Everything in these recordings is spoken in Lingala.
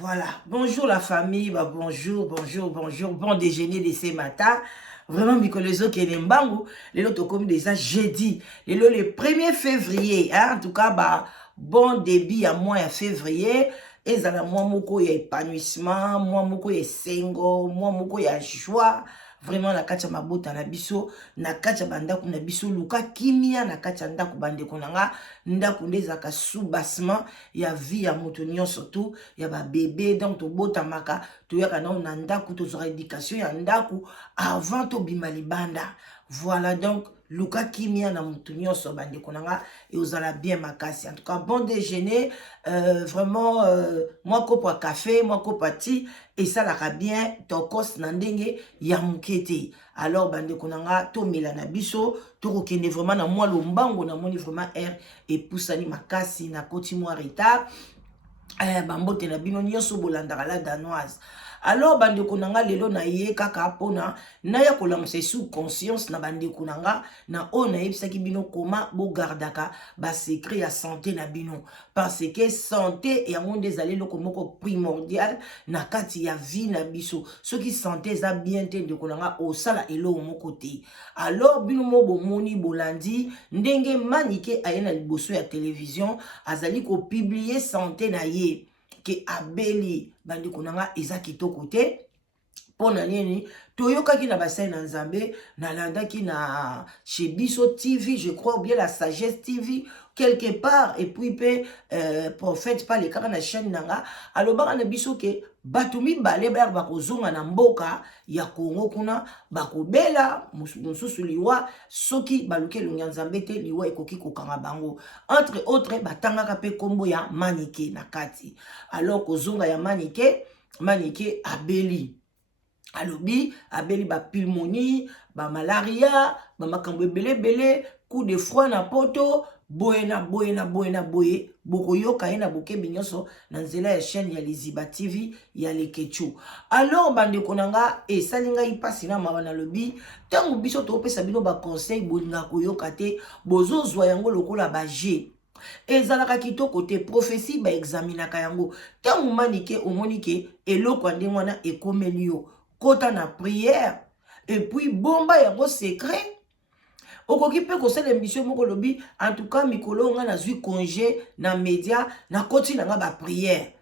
Voilà, bonjour la famille, bonjour, bon déjeuner de ce matin. Vraiment, Mikolezo Kenembangu, les lots comme déjà jeudi, le 1er février, hein? En tout cas, bon début à mois de février. Et ça, moi, moko y a épanouissement, moi, moko y a sengo, moi, moko y a joie. Vraiment, na kacha mabota na biso, na kacha bandaku na biso, luka kimia, na kacha ndaku bande konanga, ndaku ndezaka sous-bassement, ya vie ya moto nyon surtout, ya ba bébé, donc to bota maka, to yaka na ndaku, to zora éducation ya ndaku, avant to bimali banda. Voilà donc, luka kimia na moto nyon so bande konanga, et vous allez bien makasi. En tout cas, bon déjeuner, vraiment, moi kopa café, moi kopa ti, et ça la bien, tokos nandenge, ya mukete. Alors, bande konanga, to melana biso, to rokende vraiment na moi lombango, na moni vraiment air, et poussani makasi, na koti moi retard, bambote na bino nyoso bolandaka la danoise. Alors bande konanga lelo na ye kaka pona na ya kolamuse sous conscience na bande konanga na ona yebisaki bino koma bo gardaka ba secret ya santé na bino parce que santé ya monde ezali loko moko primordial na kati ya vie na biso soki santé eza bien te de konanga osala elo moko te. Alors bino mo bomoni bolandi ndenge manike ayena liboso ya télévision azali ko publier santé na ye ke abeli bandi konanga eza kitoko te pona nini toyokaki na basai na nzambe nalandaki na chez Biso TV je crois ou bien la Sagesse TV quelque part et puis prophète pas les kaka na chaîne nanga alobaka na biso ke bato mibale bayaka bakozonga na mboka ya Congo kuna bakobela mosusu liwa soki baluki elongi ya nzambe te liwa ekoki kokanga bango entre autres batangaka pe kombo ya manike na kati alors kozonga ya manike abeli alobi abeli ba pulmonie ba malaria ba makambo ebele coup de froid na poto boye bokoyoka ye na bokebi nyonso na nzela ya chaîne ya Liziba TV ya Lekechu. Alors bande konanga esali ngai mpasi na mawa na lobi tango biso topesa bino ba conseil bolinga koyoka te bozozwa yango lokola ba G ezalaka kitoko te prophétie ba examinaka yango tango manike omoni ke eloko ndenge wana ekomeli yo kota na prière et puis bomba yango secret okoki pe kosala émission moko lobi en tout cas mikolo nga nazwi congé na média na koti na nga ba prière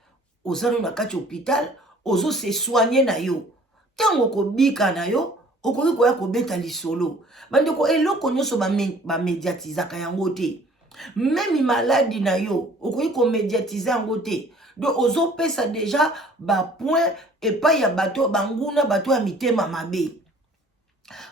ozano na kati hôpital ozo se soigner na yo tango kobika na yo okoki koya kobeta lisolo bandeko eloko nyonso ba médiatisaka yango te même maladie na yo okoki ko médiatiser yango te donc ozo pesa déjà ba point et pas ya bato banguna bato ya mitema mabe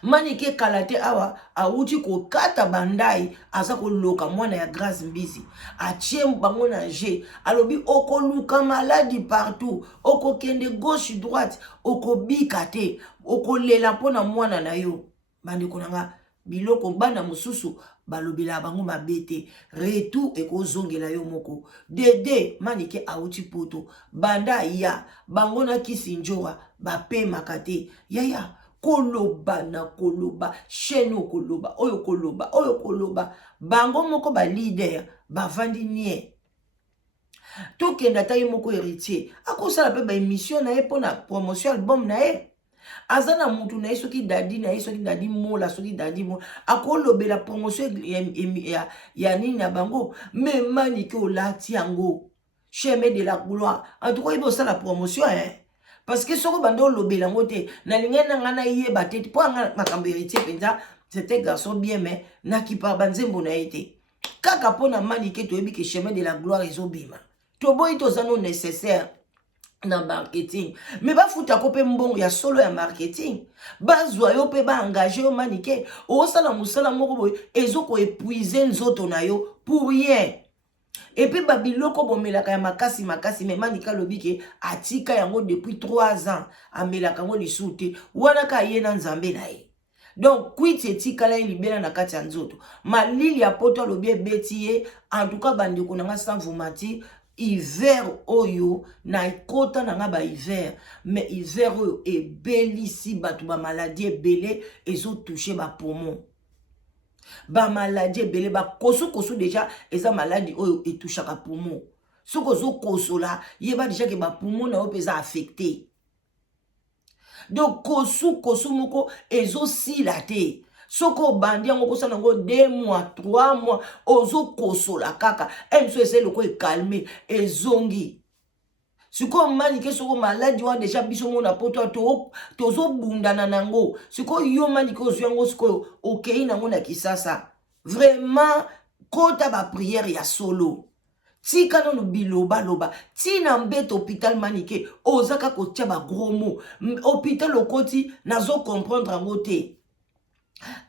manike kalate awa auti kokata bandai aza koloka mwana ya Grâce Mbisi atie bango na G alobi okoluka maladi partout okokende gauche droite okobika te okolela mpona mwana na yo bandeko nanga biloko bana mosusu balobela bango mabete retour ekozongela yo moko dede manike auti poto banda ya bango na kisi njora bapemaka te yaya koloba na koloba chaîne okoloba oyo koloba bango moko ba leader bavandi nie tokenda tayi moko héritier akosala pe ba émission na ye pona promotion album na ye azana mutu na ye soki dadi na ye soki dadi mola soki dadi mola akolobela promotion ya nini na bango mais manike olati yango chemin de la gloire en tout cas il osala promotion parce que soko bando lobela ngote na lingé na ngana yeba te po nga makambo héritier penza c'était garçon bien mais na ki par banzembo na été kaka pona manike to yebi ke chemin de la gloire ezobima to boyi to zano nécessaire na marketing mais ba futa ko pe mbongo ya solo ya marketing bazwa yo pe ba engager yo manike o sala musala moko boy ezoko épuiser nzoto na yo pour rien. Et puis babiloko bomelaka ya makasi mais manika lobike atika yango depuis 3 ans amelaka ngo lisute wana ka ye na nzambe na ye donc kwiti etika la libela na kati ya nzoto malili ya poto lobi beti ye en tout cas bande konanga sans vous mentir hiver oyo na kota na nga ba hiver mais hiver oyo ebelisi bato ba maladie ebele ezo toucher ba poumon ba maladie ebele ba kosu déjà eza maladie oyo etouchaka poumon Ce que zo kosola, yeba déjà que ba poumon na opeza affecté. Donc kosu moko ezo silate. Soko bandi yango kosala ngo 2 mois 3 mois ozo kosola kaka emso ese loko e calmer ezongi. Siko manike soko maladi wa déjà biso mona poto tozo bundana nango. Siko yo manike ozo yango siko okei nango na Kisasa. Vraiment kota ba prière ya solo. Tika no biloba loba tina mbete hôpital manike ozaka kotia ba gros mots hôpital okoti nazo comprendre ngo te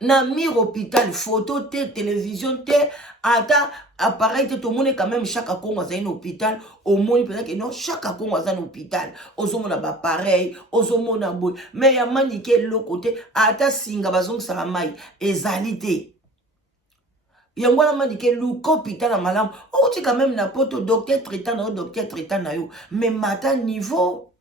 na mir hôpital photo te télévision te ata appareil te tout monde quand même chaque Congo a un hôpital au monde peut-être que non chaque Congo a un hôpital ozomona ba pareil ozomona boy mais ya manike le côté ata singa bazong saramai ezalité. Yango na mandike luka hôpital na malamu o ti quand même na poto docteur traitant na yo mais mata niveau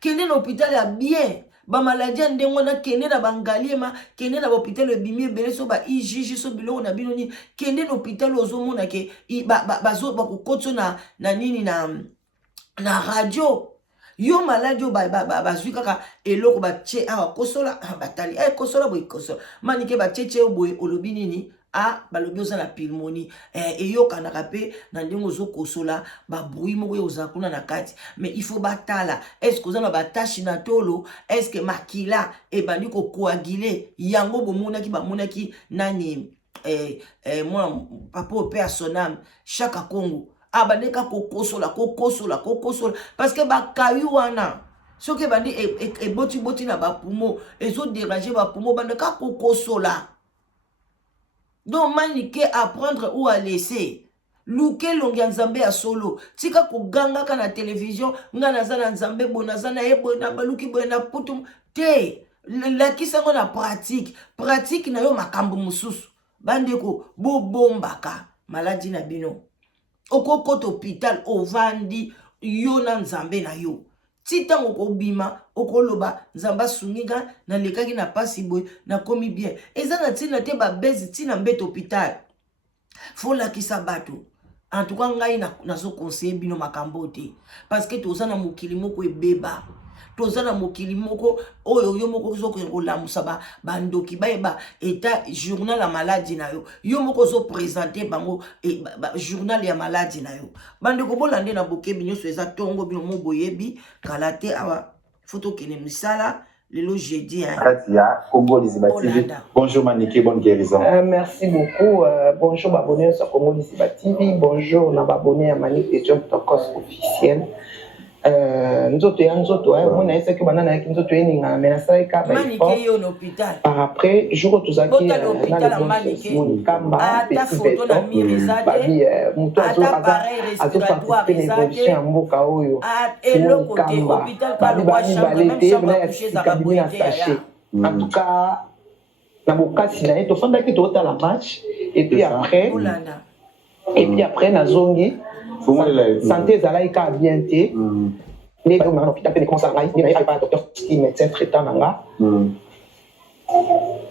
kende na hôpital ya bien ba maladie ndengo na kende na bangaliema kende na hôpital le bimi belé so ba IJJ so bilo na bino ni kende na hôpital ozomona ke bazo ba kokotso na nini na radio yo maladi bazwi kaka eloko batie awa kosola batali kosola boy kosola manike batie boy olobi nini balobi oza na pulmonie eyokanaka pe na ndenge ozo kosola babruit moko oza kuna na kati mais il faut batala est-ce que oza na batache na tolo est-ce que makila ebandi kokoagile yango bamonaki nani mwana papa ope a son âme chaque Congo bandeka kokosola parce que bakayu wana soki bandi eboti na bapumo ezo déranger bapumo bandeka kokosola. Donc manike apprendre ou à laisser luke longia nzambe ya solo tika kuganga kana télévision nga naza na nzambe bonaza na ebo na baluki boy na putu te lakisa ngo na pratique na yo makambo mususu bandeko bobombaka maladi na bino okokota hôpital ovandi yo na nzambe na yo titango kobima okoloba nzamba sungiga na lekaki na pasi boy na komi bien eza na tina te ba bezi tina mbete hôpital faut lakisa bato en tout cas ngai nazo conseiller bino makambo te parce que toza na mokili moko ebeba toza na mokili moko oyo yo moko zo ko lamusa bandoki ba eta journal la maladie na yo yo moko zo présenter bango journal ya maladie na yo bandeko bolande na bokebi nyoso eza tongo bino mo boyebi kalate awa photo kene misala lelo jeudi Katia Congo Liziba TV. Bonjour Maniké, bonne guérison. Merci beaucoup. Bonjour abonnés sur Congo Liziba TV. Bonjour na abonné à Maniké John Tokos officiel. Nzoto ya nzoto mona esa ke banana ya nzoto eninga menasa ka ba manike yo l'hôpital par après jour tuzaki na l'hôpital manike kamba ata photo na mirizade muto azo participer mboka oyo eloko te hôpital ka lo kwa chambre même chambre coucher za ba sachet en tout cas na bokasi na to fanda ki to la match et puis après na zongi santé zalaika bien té les gens dans l'hôpital peine commencer à aller il n'y a pas docteur qui médecin traitant nanga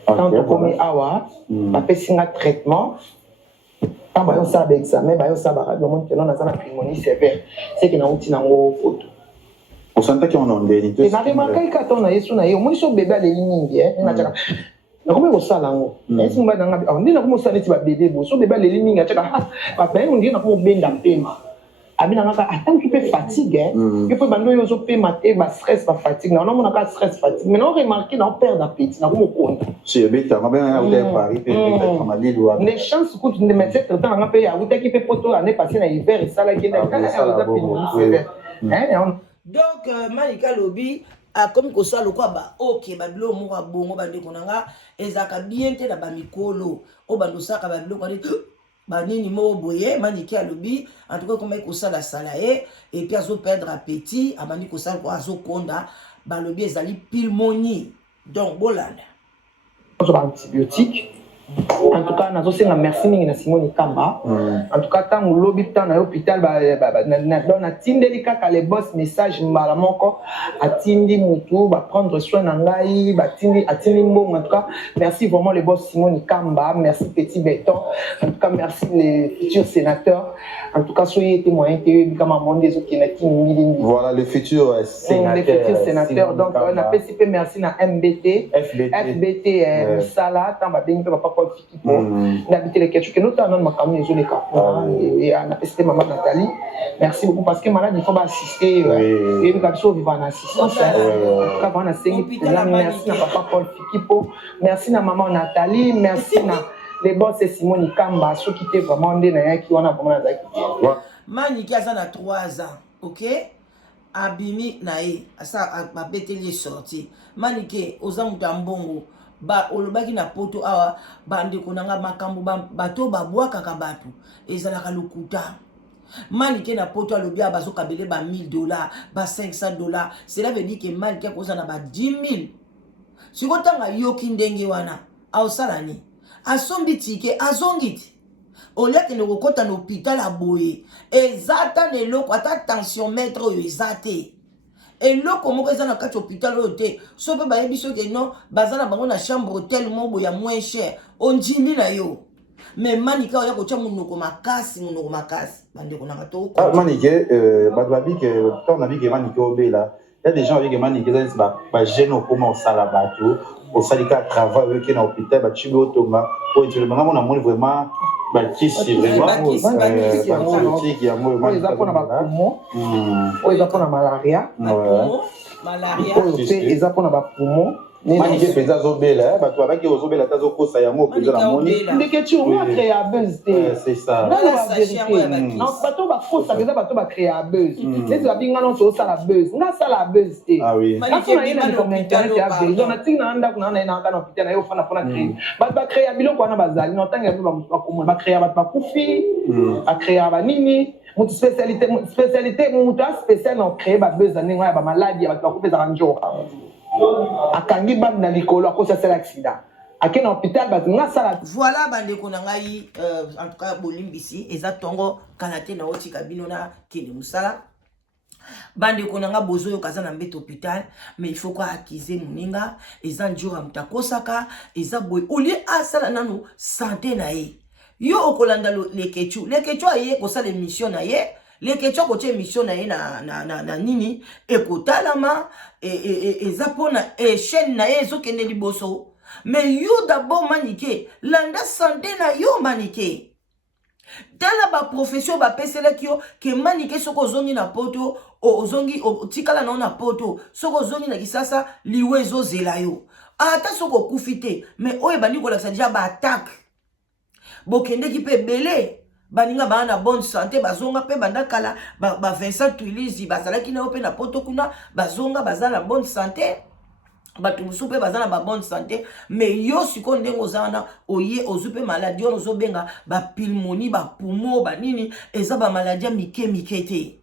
tant comme awa après singa traitement quand ba yo sa ba examen ba yo sa ba radio monde que non na za na pneumonie sévère c'est que na outi nango photo on sentait qu'on en dénité et na remarqué que ton na yesu na yo moi so bébé le mingi na tchaka na comme osala ngo est-ce que mbana ngabi on dit na comme osala ti ba bébé bo so bébé le mingi tchaka papa on dit na comme benda pema amina ngaka attends tu peux fatiguer il faut bando yo so pe maté ba stress ba fatigue na on a pas stress fatigue mais on remarqué na on perd d'appétit na comme compte si beta ma ben na hotel Paris pe peut-être ma lille ou les chances que tu ne mettrais temps na pe ya ou qui fait photo année passée na hiver et ça là qui est donc Malika Lobi comme ko ça le quoi ba OK ba bilo mo ba bongo ba ndeko nanga ezaka bien te na ba mikolo o ba ndosaka ba bilo ko banini mo boye maniki alobi en tout cas comme il ça la salae et puis azo perdre appétit abandi ko ça ko azo konda balobi ezali pulmonie donc bolanda antibiotique En tout cas, nazosenga merci mingi na Simone Kamba. En tout cas, tant lobi tant na hôpital na tindeli kaka les boss message mbala moko atindi mutu ba prendre soin na ngai ba tindi atindi mbongo. En tout cas, merci vraiment les boss Simone Kamba, merci Petit Béton. En tout cas, merci les futurs sénateurs. En tout cas, soyez témoins que comme monde des autres qui voilà les futurs sénateurs. Les futurs sénateurs. Donc on a PCP merci na MBT, FBT Misala tant ba bengi papa Paul Fikipo. D'habiter les ketchup que nous t'en ma camion les cas. Et on a PCP maman Nathalie. Merci beaucoup parce que malade il faut assister et nous avons vivre en assistance. En tout cas on a cinq merci na papa Paul Fikipo. Merci na maman Nathalie, merci na les boss c'est Simone Kamba, ceux qui étaient vraiment des qui on a vraiment la Maniki a 3 ans, ok? Abimi nae, asa ba beteli sorti. Maniki ozamuta mbongo ba olobaki na poto awa bande konanga makambo bato babwaka ka bato ezalaka lokuta. Maniki na poto alobi abazo kabele ba $1000, ba $500. Cela veut dire que Maniki a kozana ba 10 000. Sikotanga yoki ndenge wana aosalani asombi tike azongiti olia ke ne kota na hôpital a boye ezata neloko ata tension maître oyo ezate eloko moko eza na kati hôpital oyo te so pe bayebi so ke non baza na bango na chambre hôtel moko ya moins cher ondimi na yo mais Maniki oya kotia munoko makasi bandeko na bato Maniki bato babi ke tant na bi ke Maniki obela. Il y a des gens avec Maniki qui ba gêne comment ça la bateau au salika travail qui na hôpital ba chibi otonga pour être vraiment on a vraiment ba kisi vraiment politique ya moi ils apprennent ba poumon ils apprennent malaria ils apprennent ba poumon Maniki peza zobela bato abaki ozobela tazo kosa yango peza na moni ndeke tu on a créé à buzz c'est ça la vérité non bato ba kosa peza bato ba créé à buzz les babinga non so ça la buzz nga ça la buzz te ah oui Maniki na ina comme internet ya buzz on a tinga anda kuna na ina kana hôpital na yo fana créé bato ba créé biloko wana bazali non tanga ba komona ba créé bato ba kufi ba créé ba nini mutu spécialité mutu spécial non créé ba buzz ninga ba maladie bato ba kupeza kanjo akangi bab na likolo akosa sala accident akena hôpital bazinga sala. Voilà bandeko na ngai en tout cas bolimbisi eza tongo kanate na oti kabino na kende musala bandeko na nga bozo yo kaza na mbete hôpital mais il faut quoi acquiser muninga eza njura mutakosaka eza boy oli asala nanu santé na ye yo okolanda lekechu aye kosala émission na ye lekechu kotie émission na ye na nini ekotalama eza pona chaîne na ye ezokende liboso mais yo d'abord Maniki landa santé na yo Maniki tala ba profession ba peselaki yo ke Maniki soko zongi na poto ozongi tikala na poto soko zongi na kisasa liwe ezozela yo ata soko kufite mais oye bandi kolakisa déjà ba attaque bokende ki pe belé baninga bana bonne santé bazonga pe bandakala ba Vincent Twilizi bazalaki na pe na poto kuna bazonga bazala bonne santé batu musupe bazana ba bonne santé mais yo siko ndengo zana oye ozupe maladie ozo benga ba pulmonie ba poumon ba nini eza ba maladie mike te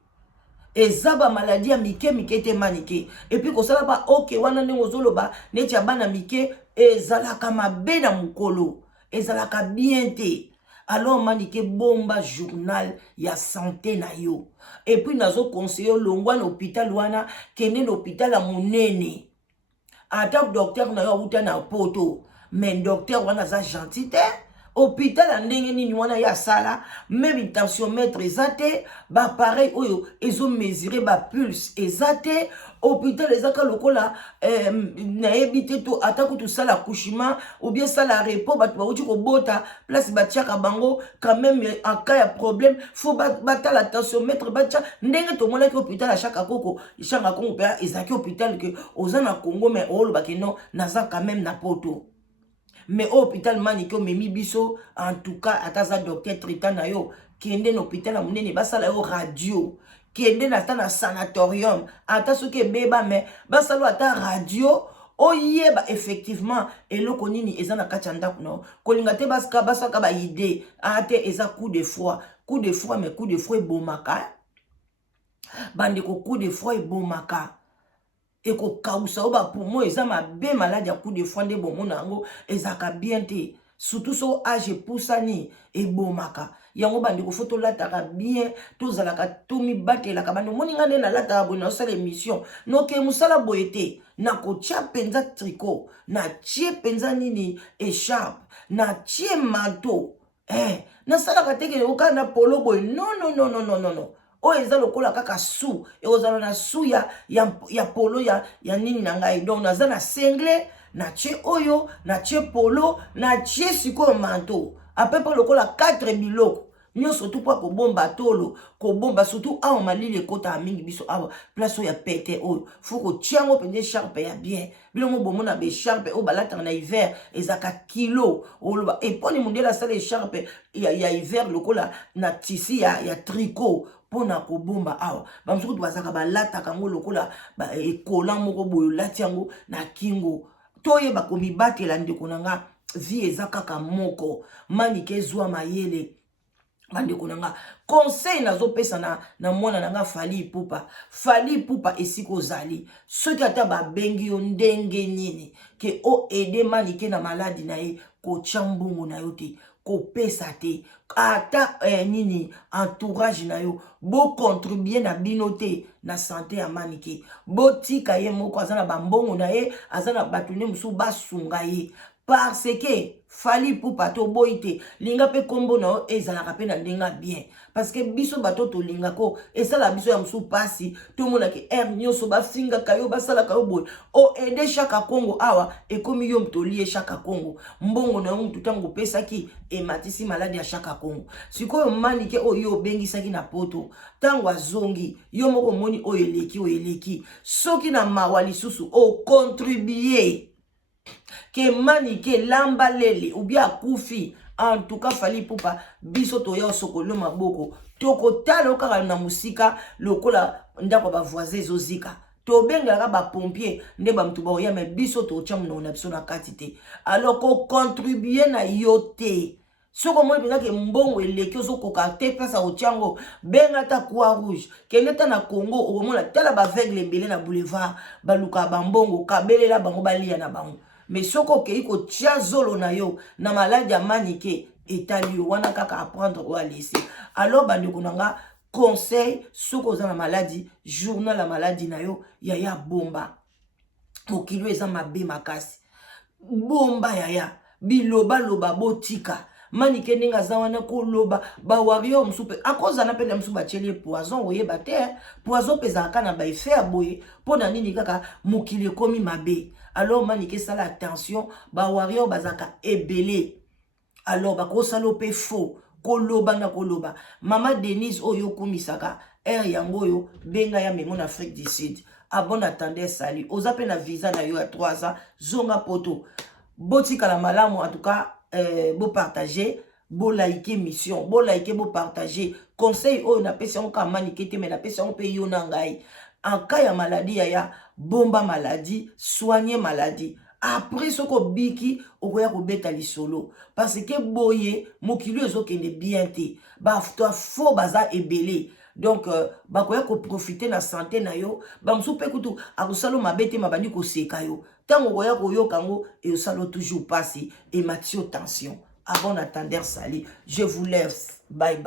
eza ba maladie mike te Maniki et puis ko sala ba OK wana ndengo zoloba neti bana mike ezala kama be na mukolo ezala ka bien te. Alors Maniki bomba journal ya santé na yo et puis nazo conseiller longwa na hôpital wana kende l'hôpital a monene attaque docteur na yo uta na poto mais docteur wana za gentil te hôpital a ndenge nini wana ya sala même tensiomètre ezate ba pareil oyo ezo mesurer ba pulse ezate hôpital ezaka lokola na ebité to atako to sala accouchement ou bien sala repos batu ba uti ko bota place batiaka bango quand même en cas ya problème faut battre la tensiomètre batia ndenge to mona ki hôpital à chaque koko changa Congo pe ezaki hôpital que ozana Congo mais olo bakeno naza quand même na poto. Mais au hôpital Maniki memi biso en tout cas ataza docteur traitant na yo kende na hôpital na munene basala yo radio kende na tana sanatorium ata soki beba mais basalo ata radio oyeba effectivement eloko nini eza na kati ndako no kolinga te basaka ba idée ate eza coup de froid mais coup de froid bomaka bande ko coup de froid bomaka eko kausa oba poumon eza mabe malade ya coup de froid nde bomona ngo ezaka bien te surtout so age epusani ebomaka yango bandeko fo tolataka bien tozalaka tomibatelaka bando moninga nde nalataka boye naosala émission noke mosala boye te nakotia mpenza tricot natie mpenza nini écharpe natie manteau nasalaka teke okaa na polo boye non oyo eza lokola kaka su ekozala na su ya polo ya nini na ngai donc naza na sengle natie oyo natie polo natie sikoyo manteau apepe lokola 4 biloko nyonso tu mpo kobomba tolo kobomba surtout awa malili ekota mingi biso awa place oyo ya pete oyo fo kotia yango mpenza echarpe ya bien bilongo bomona baecharpe oyo balataka na hiver ezaka kilo oloba eponi mondele asala echarpe ya hiver lokola na tisi ya tricot pona kobomba awa bamosuku tu bazaka balataka yango lokola ekola moko boyo lati yango na kingo toyeba komibatela ndeko na nga vie eza kaka moko manike ezwa mayele bandeko na nga conseil nazopesa na mwana na nga Fally Ipupa esika ozali soki ata babengi yo ndenge nini ke oede manike na maladi na ye kotia mbongo na yo te kopesa te ata nini entourage na yo bocontribue na bino te na santé ya manike botika ye moko aza na bambongo na ye aza na bato nde mosusu basunga ye parce que Fally Ipupa to boyi te linga pe kombo na yo ezalaka pe na ndenga bien parce que biso bato tolinga ko esala biso ya mosusu pasi tomona ke nyonso bafingaka yo basalaka yo boye oede Chaka Congo awa ekomi yo mtolie Chaka Congo mbongo na yo mutu ntango opesaki ematisi maladi ya Chaka Congo sikoyo manike oyo obengisaki na poto ntango azongi yo moko moni oyo eleki soki na mawa lisusu ocontribue ke manike lamba lele ou bien akufi en tout cas Fally Ipupa biso toya sokolo maboko tokotala okaka na musika lokola ndako ba voisin ezozika tobengelaka ba pompier nde ba mtu baoya me biso totia muno na biso na kati te alors ko contribuer na yo te soko moi pena ke mbongo eleki ozokoka te place otiango benga ta Croix Rouge kende ta na Congo okomona tala ba aveugle ebele na boulevard baluka bambongo kabelela bango balia na bango mais soko kei ko tia zolo na yo na maladi ya manike etali yo wana kaka apprendre ou à laisser alors bandeko nanga conseil soko za na maladie journal la maladie na yo ya bomba mokilo eza mabe makasi bomba ya biloba loba botika manike ninga za wana koloba ba warrior msupe akoza na pele msuba cheli poison oyeba te poison peza kana ba effet aboye pona nini kaka mokile komi mabe alors manike sala attention ba warrior bazaka ebele alors ba ko salope faux koloba na koloba mama Denise oyo kumisaka yango yo benga ya mengo na Afrique du Sud abon attendez sali oza pe na visa na yo ya 3 ans zonga poto botika la malamu en tout cas bo partager bo like mission bo like bo partager conseil oyo na pesi on ka manike te mais na pesi on pe yo na ngai en cas ya maladie ya bomba maladie soigner maladie après ce ko biki okoya ko beta lisolo parce que boye mokilo ezokende bien te ba fo baza ebele donc bakoya ko profiter na santé na yo ba msupe kutu akusalo mabete mabandi ko seka yo tango koya ko yo kango et osalo toujours passer et matio tension avant d'attendre sali je vous laisse bye bye.